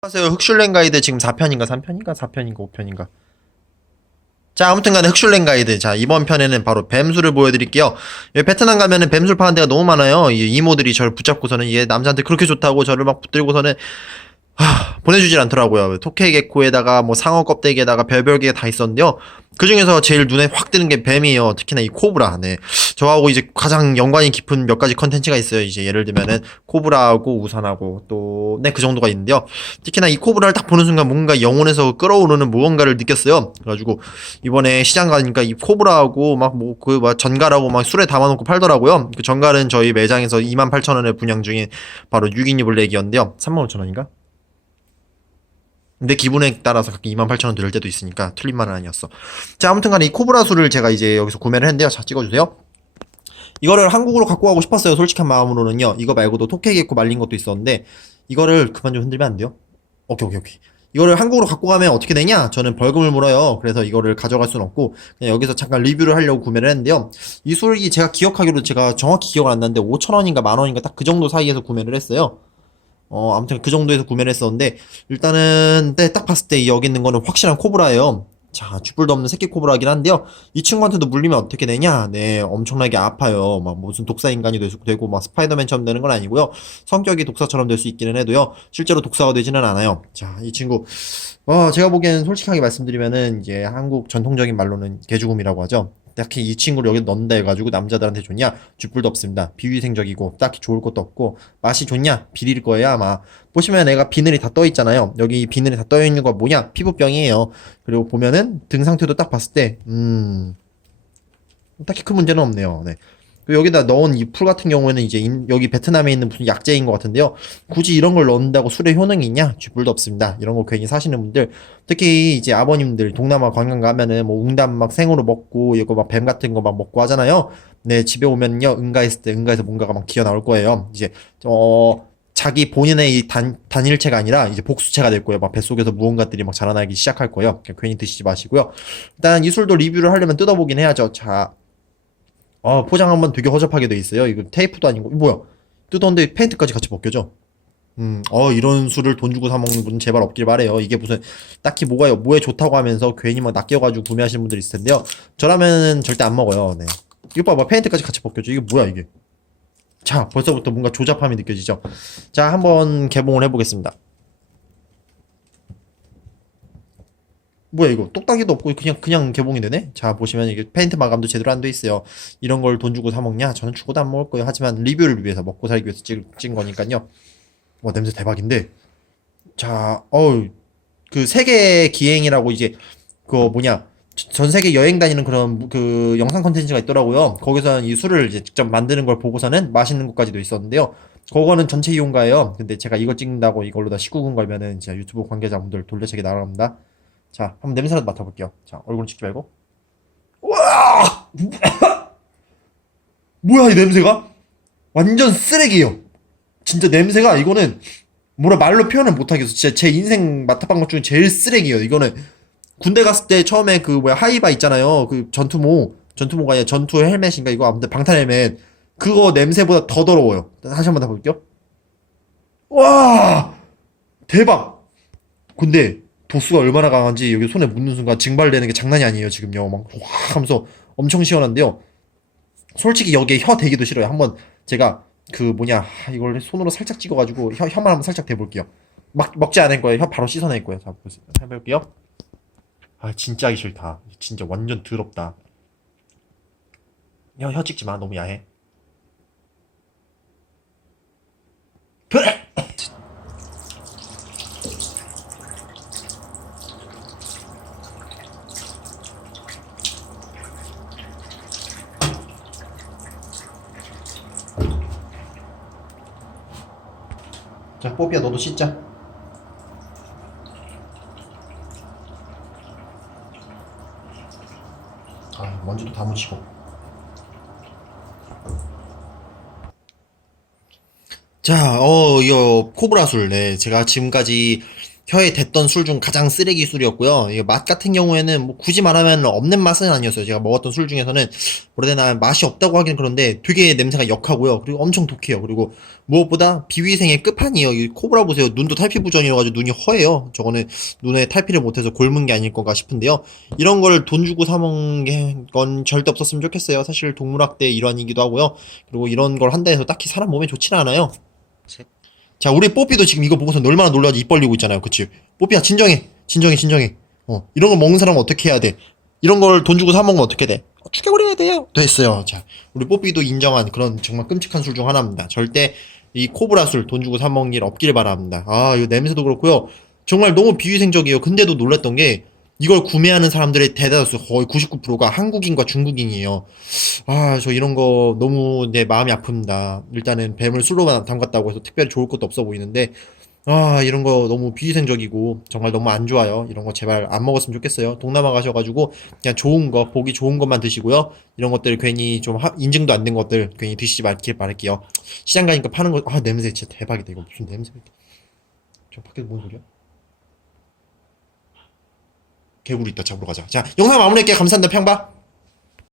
안녕하세요. 흑슐랭 가이드 지금 4편인가 3편인가 4편인가 5편인가. 자, 아무튼 간에 흑슐랭 가이드. 자, 이번 편에는 바로 뱀술을 보여드릴게요. 여기 베트남 가면은 뱀술 파는 데가 너무 많아요. 이 이모들이 저를 붙잡고서는 얘 남자한테 그렇게 좋다고 저를 막 붙들고서는 보내주질 않더라고요. 토케 개코에다가 뭐 상어 껍데기에다가 별별 게 다 있었는데요. 그 중에서 제일 눈에 확 뜨는 게 뱀이에요. 특히나 이 코브라. 네. 저하고 이제 가장 연관이 깊은 몇 가지 컨텐츠가 있어요. 이제 예를 들면은 코브라하고 우산하고 또, 네, 그 정도가 있는데요. 특히나 이 코브라를 딱 보는 순간 뭔가 영혼에서 끌어오르는 무언가를 느꼈어요. 그래가지고 이번에 시장 가니까 이 코브라하고 막 뭐 그 막 전갈하고 막 술에 담아놓고 팔더라고요. 그 전갈은 저희 매장에서 28,000원에 분양 중인 바로 6인이 블랙이었는데요. 35,000원인가? 내 기분에 따라서 가끔 28,000원 들을 때도 있으니까 틀린 말은 아니었어. 자, 아무튼 간에 이 코브라 술을 제가 이제 여기서 구매를 했는데요. 자, 찍어주세요. 이거를 한국으로 갖고 가고 싶었어요. 솔직한 마음으로는요. 이거 말고도 토케 개코 말린 것도 있었는데, 이거를 그만 좀 흔들면 안 돼요? 오케이, 오케이, 오케이. 이거를 한국으로 갖고 가면 어떻게 되냐? 저는 벌금을 물어요. 그래서 이거를 가져갈 수는 없고, 그냥 여기서 잠깐 리뷰를 하려고 구매를 했는데요. 이 술이 제가 기억하기로 제가 정확히 기억을 안 나는데, 5,000원인가 만원인가 딱 그 정도 사이에서 구매를 했어요. 아무튼 그 정도에서 구매를 했었는데, 일단은, 네, 딱 봤을 때 여기 있는 거는 확실한 코브라예요. 자, 쥐뿔도 없는 새끼 코브라긴 한데요. 이 친구한테도 물리면 어떻게 되냐? 네, 엄청나게 아파요. 막 무슨 독사 인간이 되고, 막 스파이더맨처럼 되는 건 아니고요. 성격이 독사처럼 될 수 있기는 해도요. 실제로 독사가 되지는 않아요. 자, 이 친구, 제가 보기에는 솔직하게 말씀드리면은, 이제 한국 전통적인 말로는 개죽음이라고 하죠. 딱히 이 친구를 여기 넣는다 해가지고 남자들한테 좋냐? 쥐뿔도 없습니다. 비위생적이고 딱히 좋을 것도 없고 맛이 좋냐? 비릴 거예요 아마. 보시면 애가 비늘이 다 떠 있잖아요. 여기 비늘이 다 떠 있는 거 뭐냐? 피부병이에요. 그리고 보면은 등 상태도 딱 봤을 때 딱히 큰 문제는 없네요. 네. 그리고 여기다 넣은 이 풀 같은 경우에는 이제 여기 베트남에 있는 무슨 약재인 것 같은데요. 굳이 이런 걸 넣는다고 술에 효능이 있냐? 쥐뿔도 없습니다. 이런 거 괜히 사시는 분들, 특히 이제 아버님들 동남아 관광 가면은 뭐 웅담 막 생으로 먹고 이거 막 뱀 같은 거 막 먹고 하잖아요. 네, 집에 오면요 응가했을 때 응가에서 뭔가가 막 기어 나올 거예요. 이제 자기 본인의 이 단일체가 아니라 이제 복수체가 될 거예요. 막 뱃속에서 무언가들이 막 자라나기 시작할 거예요. 그냥 괜히 드시지 마시고요. 일단 이 술도 리뷰를 하려면 뜯어보긴 해야죠. 자, 포장 한번 되게 허접하게 돼 있어요. 이거 테이프도 아니고, 이거 뭐야? 뜯었는데 페인트까지 같이 벗겨져. 이런 술을 돈 주고 사 먹는 분은 제발 없길 바래요. 이게 무슨, 딱히 뭐에 좋다고 하면서 괜히 막 낚여가지고 구매하시는 분들이 있을 텐데요. 저라면은 절대 안 먹어요. 네. 이거 봐봐. 페인트까지 같이 벗겨져. 이게 뭐야, 이게. 자, 벌써부터 뭔가 조잡함이 느껴지죠? 자, 한번 개봉을 해보겠습니다. 뭐야 이거 똑딱이도 없고 그냥 개봉이 되네? 자 보시면 이게 페인트 마감도 제대로 안 돼 있어요. 이런 걸 돈 주고 사 먹냐? 저는 주고도 안 먹을 거예요. 하지만 리뷰를 위해서 먹고 살기 위해서 찍은 거니까요. 와 냄새 대박인데. 자, 그 세계 기행이라고 이제 그거 뭐냐 전 세계 여행 다니는 그런 그 영상 컨텐츠가 있더라고요. 거기서는 이 술을 이제 직접 만드는 걸 보고서는 맛있는 것까지도 있었는데요. 그거는 전체 이용가예요. 근데 제가 이거 찍는다고 이걸로 다 19금 걸면은 진짜 유튜브 관계자분들 돌려차기 나갑니다. 자, 한번 냄새라도 맡아볼게요. 자, 얼굴은 찍지 말고. 와! 뭐야, 이 냄새가? 완전 쓰레기예요. 진짜 냄새가, 이거는, 뭐라 말로 표현을 못하겠어. 진짜 제 인생 맡아본 것 중에 제일 쓰레기예요. 이거는, 군대 갔을 때 처음에 그, 뭐야, 하이바 있잖아요. 그 전투모가 아니라 전투 헬멧인가, 이거 아무튼 방탄 헬멧. 그거 냄새보다 더 더러워요. 다시 한번 해볼게요. 와! 대박! 근데, 도수가 얼마나 강한지 여기 손에 묻는 순간 증발되는 게 장난이 아니에요 지금요 막 확 하면서 엄청 시원한데요 솔직히 여기에 혀 대기도 싫어요 한번 제가 그 뭐냐 이걸 손으로 살짝 찍어가지고 혀만 한번 살짝 대볼게요 막 먹지 않을 거예요 혀 바로 씻어낼 거예요 자 보세요 해볼게요 아 진짜 하기 싫다 진짜 완전 더럽다 혀 찍지 마 너무 야해 자 뽀삐야 너도 씻자 아 먼지도 다 묻히고 자, 이거 코브라 술. 네, 제가 지금까지 혀에 댔던 술 중 가장 쓰레기 술이었고요. 이게 맛 같은 경우에는 뭐 굳이 말하면 없는 맛은 아니었어요. 제가 먹었던 술 중에서는 뭐라 해야 되나 맛이 없다고 하긴 그런데 되게 냄새가 역하고요. 그리고 엄청 독해요. 그리고 무엇보다 비위생의 끝판이에요. 이 코브라 보세요. 눈도 탈피 부전이어가지고 눈이 허해요. 저거는 눈에 탈피를 못해서 곪은 게 아닐 건가 싶은데요. 이런 걸 돈 주고 사 먹는 건 절대 없었으면 좋겠어요. 사실 동물학대의 일환이기도 하고요. 그리고 이런 걸 한다 해서 딱히 사람 몸에 좋지는 않아요. 자, 우리 뽀삐도 지금 이거 보고서 얼마나 놀라지 입 벌리고 있잖아요. 그치? 뽀삐야, 진정해. 진정해, 진정해. 이런 거 먹는 사람은 어떻게 해야 돼? 이런 걸 돈 주고 사 먹으면 어떻게 돼? 죽여버려야 돼요. 됐어요. 자, 우리 뽀삐도 인정한 그런 정말 끔찍한 술 중 하나입니다. 절대 이 코브라 술 돈 주고 사 먹는 일 없길 바랍니다. 아, 이거 냄새도 그렇고요. 정말 너무 비위생적이에요. 근데도 놀랐던 게 이걸 구매하는 사람들의 대다수 거의 99%가 한국인과 중국인이에요. 아, 저 이런 거 너무 내 마음이 아픕니다. 일단은 뱀을 술로만 담갔다고 해서 특별히 좋을 것도 없어 보이는데, 아, 이런 거 너무 비위생적이고, 정말 너무 안 좋아요. 이런 거 제발 안 먹었으면 좋겠어요. 동남아 가셔가지고, 그냥 좋은 거, 보기 좋은 것만 드시고요. 이런 것들 괜히 좀 인증도 안 된 것들 괜히 드시지 말길 바랄게요. 시장 가니까 파는 거, 아, 냄새 진짜 대박이다. 이거 무슨 냄새. 저 밖에 뭔 소리야? 개구리 있다. 잡으러 가자. 자, 영상 마무리할게요. 감사합니다. 평봐.